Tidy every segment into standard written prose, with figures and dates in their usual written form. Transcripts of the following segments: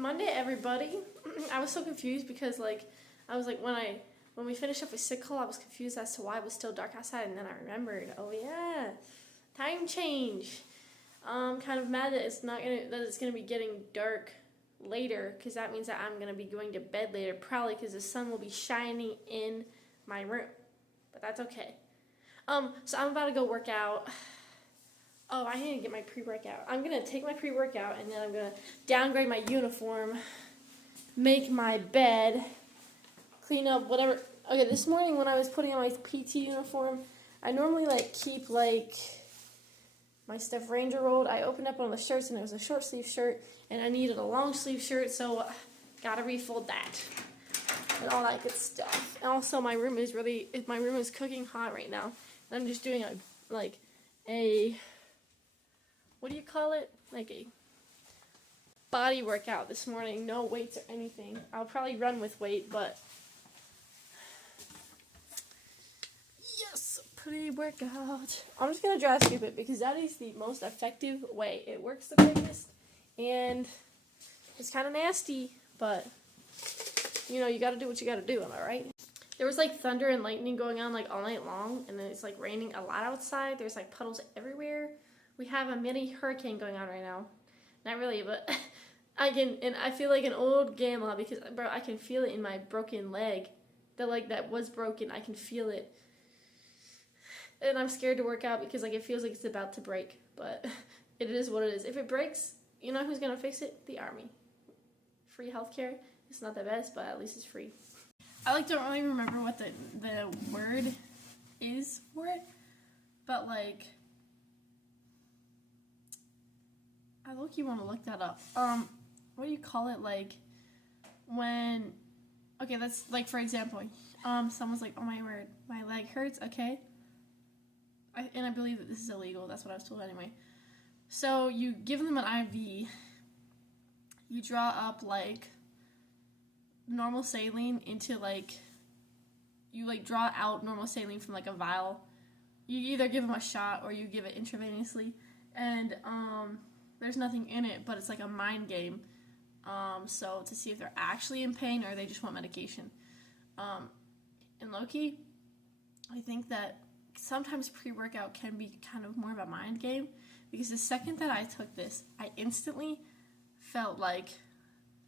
Monday, everybody. I was so confused because, I was like, when we finished up with sick call, I was confused as to why it was still dark outside, and then I remembered, oh yeah, time change. Kind of mad that it's gonna be getting dark later, because that means that I'm gonna be going to bed later, probably because the sun will be shining in my room, but that's okay. So I'm about to go work out. Oh, I need to get my pre-workout. I'm going to take my pre-workout, and then I'm going to downgrade my uniform, make my bed, clean up whatever. Okay, this morning when I was putting on my PT uniform, I normally, keep, my stuff Ranger rolled. I opened up one of the shirts, and it was a short sleeve shirt, and I needed a long sleeve shirt, so gotta refold that. And all that good stuff. And also, my room is cooking hot right now. And I'm just doing a what do you call it? Like a body workout this morning. No weights or anything. I'll probably run with weight, but yes, pre-workout. I'm just gonna dry scoop it because that is the most effective way. It works the quickest, and it's kind of nasty, but you gotta do what you gotta do. Am I right? There was thunder and lightning going on all night long, and then it's raining a lot outside. There's puddles everywhere. We have a mini hurricane going on right now. Not really, but I feel like an old grandma because, bro, I can feel it in my broken leg. That was broken. I can feel it. And I'm scared to work out because it feels like it's about to break, but it is what it is. If it breaks, you know who's gonna fix it? The army. Free healthcare. It's not the best, but at least it's free. I don't really remember what the word is for it, but I low-key want to look that up. What do you call it? When, okay, that's for example, someone's like, oh my word, my leg hurts. Okay, and I believe that this is illegal. That's what I was told anyway. So you give them an IV. You draw up normal saline into you draw out normal saline from a vial. You either give them a shot or you give it intravenously, and there's nothing in it, but it's a mind game. So to see if they're actually in pain or they just want medication. And low-key, I think that sometimes pre-workout can be kind of more of a mind game, because the second that I took this, I instantly felt like,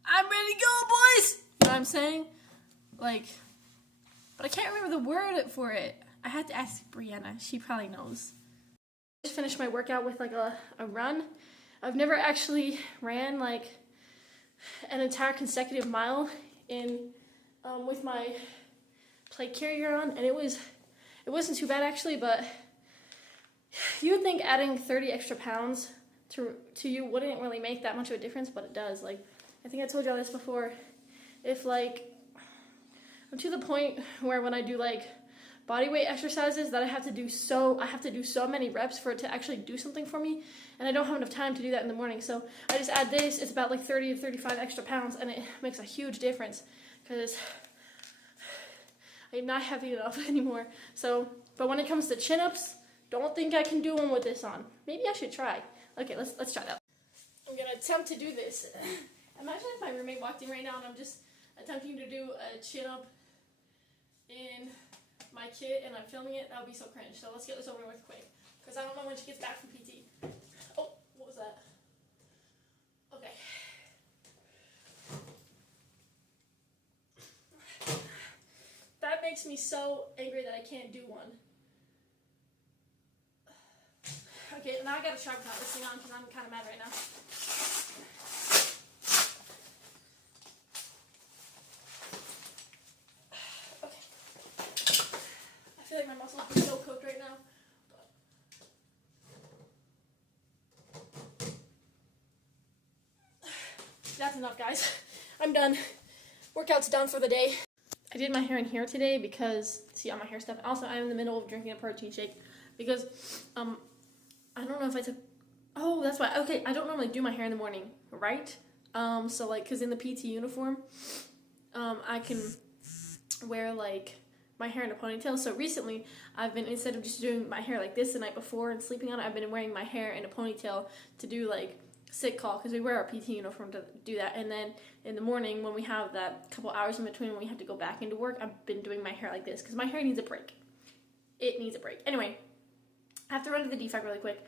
I'm ready to go, boys! You know what I'm saying? But I can't remember the word for it. I had to ask Brianna. She probably knows. I just finished my workout with a run. I've never actually ran an entire consecutive mile with my plate carrier on, and it wasn't too bad actually, but you would think adding 30 extra pounds to you wouldn't really make that much of a difference, but it does. I think I told y'all this before. If I'm to the point where when I do body weight exercises that I have to do so many reps for it to actually do something for me, and I don't have enough time to do that in the morning. So I just add this. It's about 30 to 35 extra pounds, and it makes a huge difference because I'm not heavy enough anymore. So, but when it comes to chin-ups, don't think I can do one with this on. Maybe I should try. Okay, let's try that. I'm gonna attempt to do this. Imagine if my roommate walked in right now and I'm just attempting to do a chin-up in my kit and I'm filming it. That would be so cringe. So let's get this over with quick, because I don't know when she gets back from PT. Oh, what was that? Okay. That makes me so angry that I can't do one. Okay, now I gotta try without this thing on because I'm kind of mad right now. I feel like my muscles are so cooked right now. That's enough, guys. I'm done. Workout's done for the day. I did my hair in here today because, see all my hair stuff. Also, I'm in the middle of drinking a protein shake because, I don't know if I took, oh, that's why. Okay, I don't normally do my hair in the morning, right? So, because in the PT uniform, I can wear, my hair in a ponytail. So recently, I've been, instead of just doing my hair like this the night before and sleeping on it, I've been wearing my hair in a ponytail to do sick call because we wear our PT uniform to do that. And then in the morning when we have that couple hours in between when we have to go back into work, I've been doing my hair like this because my hair needs a break. It needs a break. Anyway, I have to run to the defect really quick,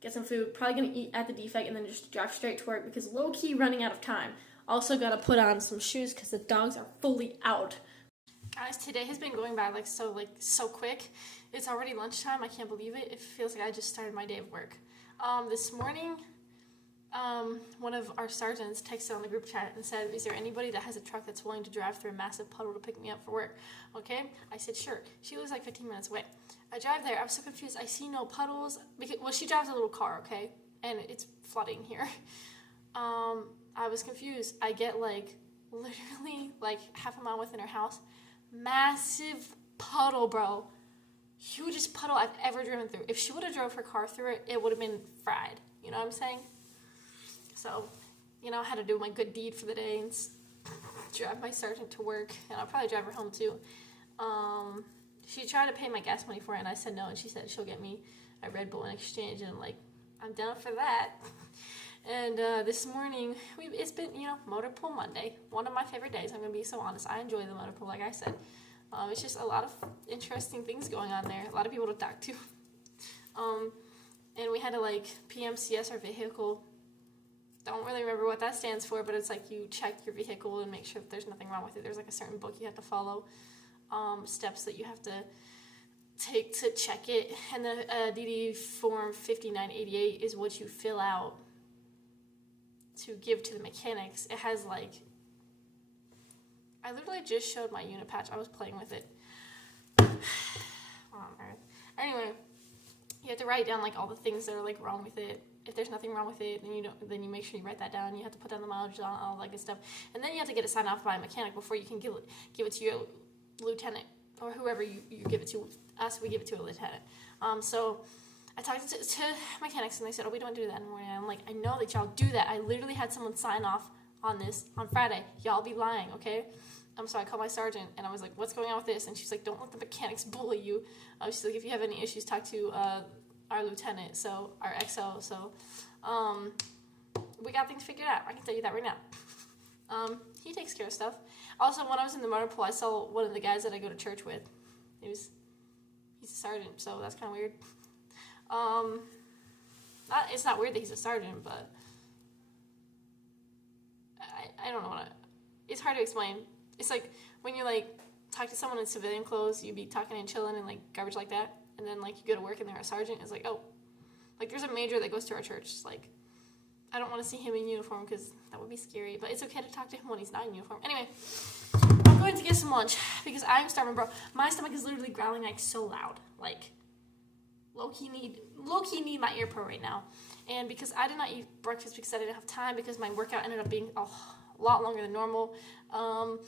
get some food, probably going to eat at the defect, and then just drive straight to work because low-key running out of time. Also got to put on some shoes because the dogs are fully out. Guys, today has been going by so quick. It's already lunchtime. I can't believe it. It feels like I just started my day of work. This morning, one of our sergeants texted on the group chat and said, "Is there anybody that has a truck that's willing to drive through a massive puddle to pick me up for work?" Okay, I said sure. She was like 15 minutes away. I drive there. I was so confused. I see no puddles because she drives a little car, okay, and it's flooding here. I was confused. I get literally half a mile within her house, massive puddle, bro. Hugest puddle I've ever driven through. If she would have drove her car through it, it would have been fried. You know what I'm saying? So, I had to do my good deed for the day and drive my sergeant to work, and I'll probably drive her home too. She tried to pay my gas money for it, and I said no, and she said she'll get me a Red Bull in exchange, and I'm down for that. And this morning, it's been, Motor Pool Monday, one of my favorite days. I'm going to be so honest. I enjoy the motor pool, like I said. It's just a lot of interesting things going on there, a lot of people to talk to. And we had to PMCS our vehicle. Don't really remember what that stands for, but it's you check your vehicle and make sure that there's nothing wrong with it. There's a certain book you have to follow, steps that you have to take to check it. And the DD form 5988 is what you fill out to give to the mechanics. It has I literally just showed my unit patch. I was playing with it. Anyway, you have to write down all the things that are wrong with it. If there's nothing wrong with it, then you make sure you write that down. You have to put down the mileage on all that good stuff, and then you have to get it signed off by a mechanic before you can give it to your lieutenant or whoever you give it to. Us, we give it to a lieutenant. So I talked to mechanics, and they said, "Oh, we don't do that anymore." And I'm like, "I know that y'all do that. I literally had someone sign off on this on Friday. Y'all be lying, okay?" So I called my sergeant, and I was like, "What's going on with this?" And she's like, "Don't let the mechanics bully you." She's like, "If you have any issues, talk to our lieutenant, so our XO." So we got things figured out. I can tell you that right now. He takes care of stuff. Also, when I was in the motor pool, I saw one of the guys that I go to church with. He's a sergeant, so that's kind of weird. It's not weird that he's a sergeant, but I don't know it's hard to explain. It's when you talk to someone in civilian clothes, you be talking and chilling and garbage like that, and then you go to work and they're a sergeant. It's oh, there's a major that goes to our church. It's I don't want to see him in uniform because that would be scary, but it's okay to talk to him when he's not in uniform. Anyway, I'm going to get some lunch because I'm starving, bro. My stomach is literally growling so loud, low-key need my ear pro right now. And because I did not eat breakfast because I didn't have time, because my workout ended up being a lot longer than normal, and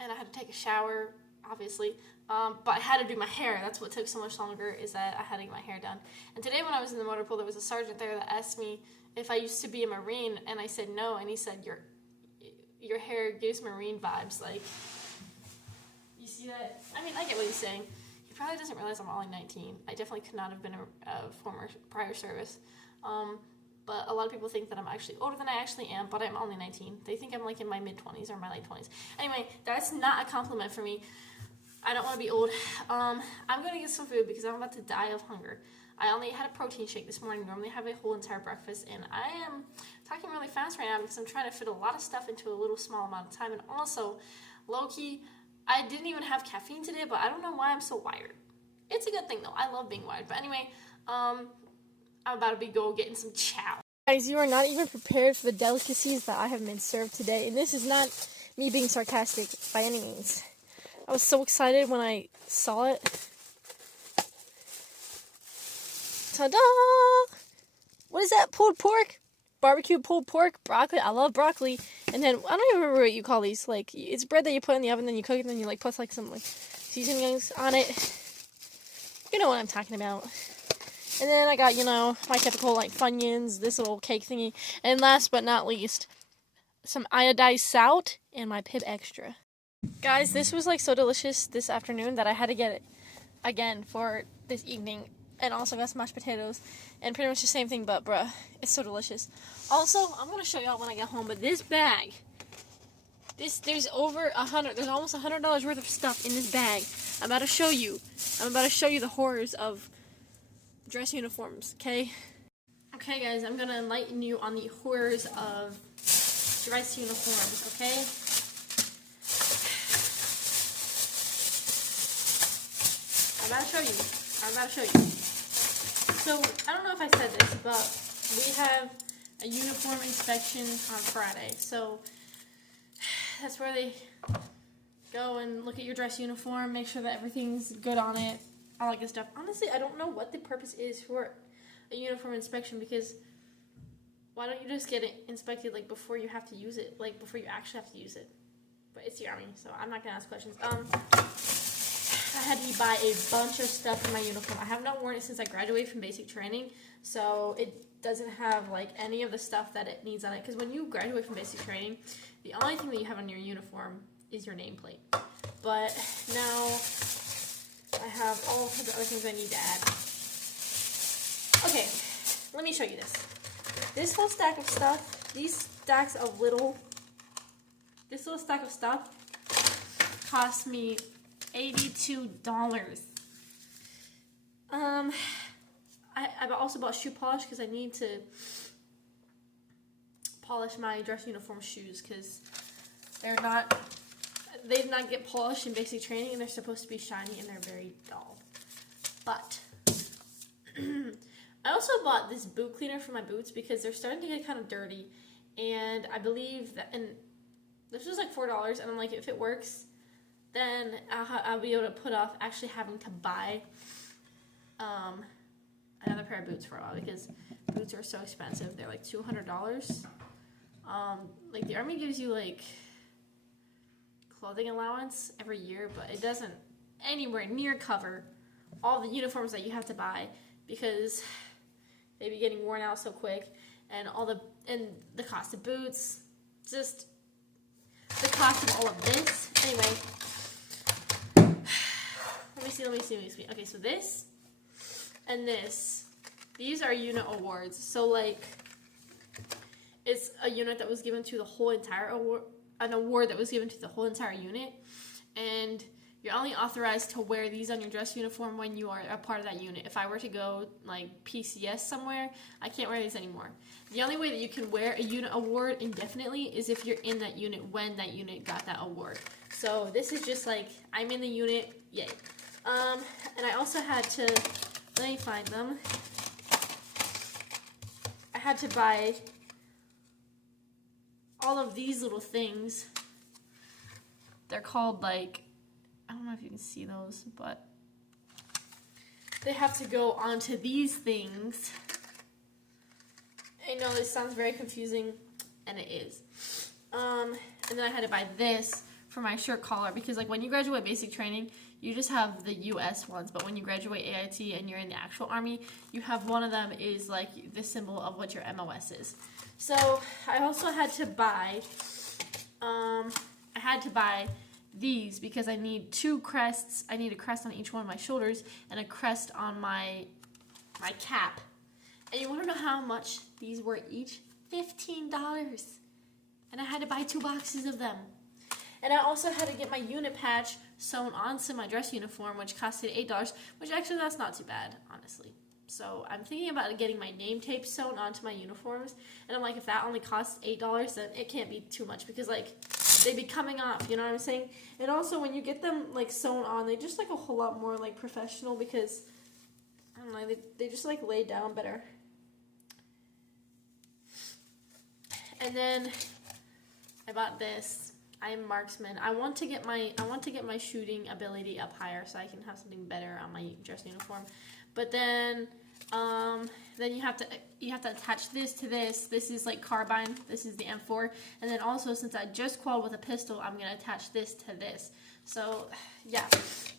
I had to take a shower, obviously, but I had to do my hair. That's what took so much longer, is that I had to get my hair done. And today when I was in the motor pool, there was a sergeant there that asked me if I used to be a Marine, and I said no, and he said, your hair gives Marine vibes. You see that? I mean, I get what he's saying. He probably doesn't realize I'm only 19. I definitely could not have been a former prior service. But a lot of people think that I'm actually older than I actually am, but I'm only 19. They think I'm in my mid-20s or my late 20s. Anyway, that's not a compliment for me. I don't want to be old. I'm going to get some food because I'm about to die of hunger. I only had a protein shake this morning. Normally I have a whole entire breakfast, and I am talking really fast right now because I'm trying to fit a lot of stuff into a little small amount of time. And also, low-key, I didn't even have caffeine today, but I don't know why I'm so wired. It's a good thing, though. I love being wired. But anyway, I'm about to go getting some chow. Guys, you are not even prepared for the delicacies that I have been served today. And this is not me being sarcastic by any means. I was so excited when I saw it. Ta-da! What is that? Pulled pork? Barbecue pulled pork? Broccoli? I love broccoli. And then, I don't even remember what you call these. It's bread that you put in the oven, then you cook it, and then you put some seasonings on it. You know what I'm talking about. And then I got, my typical, Funyuns, this little cake thingy. And last but not least, some iodized salt and my Pib Extra. Guys, this was, so delicious this afternoon that I had to get it again for this evening. and also got some mashed potatoes, and pretty much the same thing, but bruh, it's so delicious. Also, I'm gonna show y'all when I get home, but this bag, there's almost $100 worth of stuff in this bag. I'm about to show you the horrors of dress uniforms, okay? Okay guys, I'm gonna enlighten you on the horrors of dress uniforms, okay? I'm about to show you. So, I don't know if I said this, but we have a uniform inspection on Friday. So, that's where they go and look at your dress uniform, make sure that everything's good on it, all that good stuff. Honestly, I don't know what the purpose is for a uniform inspection, because why don't you just get it inspected like before you have to use it, like before you actually have to use it? But it's the Army, so I'm not gonna ask questions. I had to buy a bunch of stuff for my uniform. I have not worn it since I graduated from basic training, so it doesn't have like any of the stuff that it needs on it. Because when you graduate from basic training, the only thing that you have on your uniform is your nameplate. But now I have all of the other things I need to add. Okay, let me show you this. This whole stack of stuff, this little stack of stuff cost me $82. I've also bought shoe polish because I need to polish my dress uniform shoes, because they did not get polished in basic training, and they're supposed to be shiny, and they're very dull. But I also bought this boot cleaner for my boots because they're starting to get kind of dirty, and I believe that, and this was like $4, and I'm like, if it works, then I'll be able to put off actually having to buy another pair of boots for a while, because boots are so expensive. They're like $200. Like the Army gives you like clothing allowance every year, but it doesn't anywhere near cover all the uniforms that you have to buy, because they be getting worn out so quick, and the cost of boots, just the cost of all of this. Anyway, let me see. Okay, so this and this, these are unit awards. So like, it's a unit that was given to the whole entire award, an award that was given to the whole entire unit, and you're only authorized to wear these on your dress uniform when you are a part of that unit. If I were to go like PCS somewhere, I can't wear these anymore. The only way that you can wear a unit award indefinitely is if you're in that unit when that unit got that award. So this is just like, I'm in the unit, yay. And I also had to, let me find them. I had to buy all of these little things. They're called like, I don't know if you can see those, but they have to go onto these things. I know this sounds very confusing, and it is. And then I had to buy this for my shirt collar, because like when you graduate basic training, you just have the US ones, but when you graduate AIT and you're in the actual Army, you have one of them is like the symbol of what your MOS is. So I also had to buy, these because I need two crests. I need a crest on each one of my shoulders and a crest on my cap. And you want to know how much these were each? $15. And I had to buy 2 boxes of them. And I also had to get my unit patch sewn onto my dress uniform, which costed $8, which actually that's not too bad, honestly. So I'm thinking about getting my name tape sewn onto my uniforms. And I'm like, if that only costs $8, then it can't be too much, because like, they'd be coming off, you know what I'm saying? And also when you get them like sewn on, they just like a whole lot more like professional, because I don't know, they just like lay down better. And then I bought this. I am marksman. I want to get my shooting ability up higher so I can have something better on my dress uniform. But then you have to attach this to this. This is like carbine. This is the M4. And then also, since I just qualled with a pistol, I'm gonna attach this to this. So yeah.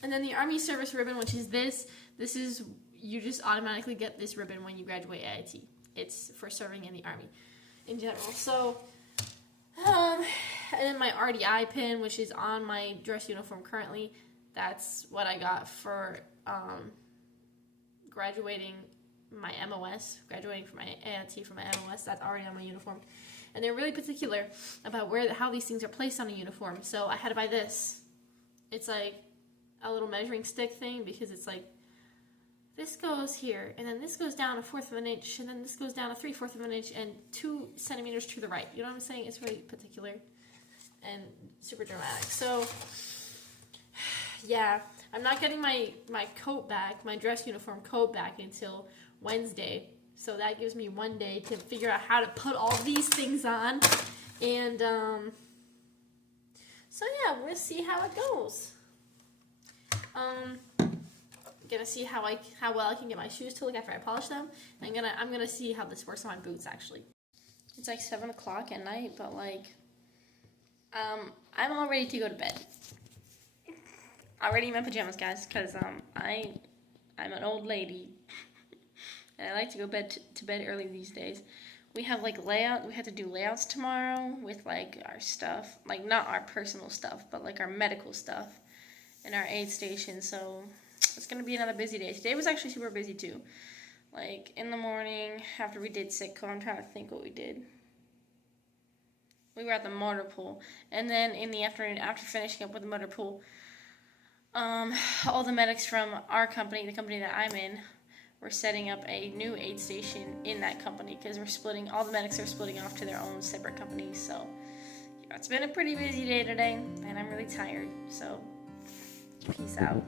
And then the Army service ribbon, which is this. This is, you just automatically get this ribbon when you graduate AIT. It's for serving in the Army in general. So and then my RDI pin, which is on my dress uniform currently. That's what I got for graduating my MOS, graduating from my AIT from my MOS. That's already on my uniform. And they're really particular about how these things are placed on a uniform. So I had to buy this. It's like a little measuring stick thing, because it's like, this goes here, and then this goes down 1/4 of an inch, and then this goes down 3/4 of an inch, and 2 centimeters to the right. You know what I'm saying? It's really particular and super dramatic. So, yeah, I'm not getting my coat back, my dress uniform coat back, until Wednesday. So that gives me one day to figure out how to put all these things on. And, so yeah, we'll see how it goes. Gonna see how well I can get my shoes to look after I polish them. And I'm gonna see how this works on my boots, actually. It's like 7 o'clock at night, but like, I'm all ready to go to bed. Already in my pajamas, guys, because I'm an old lady, and I like to go to bed early these days. We have like we have to do layouts tomorrow with like our stuff, like not our personal stuff, but like our medical stuff in our aid station. So it's gonna be another busy day. Today was actually super busy too. Like in the morning after we did sitco, I'm trying to think what we did. We were at the motor pool, and then in the afternoon after finishing up with the motor pool, all the medics from our company, the company that I'm in, we're setting up a new aid station in that company, because all the medics are splitting off to their own separate companies. So yeah, it's been a pretty busy day today, and I'm really tired. So peace out.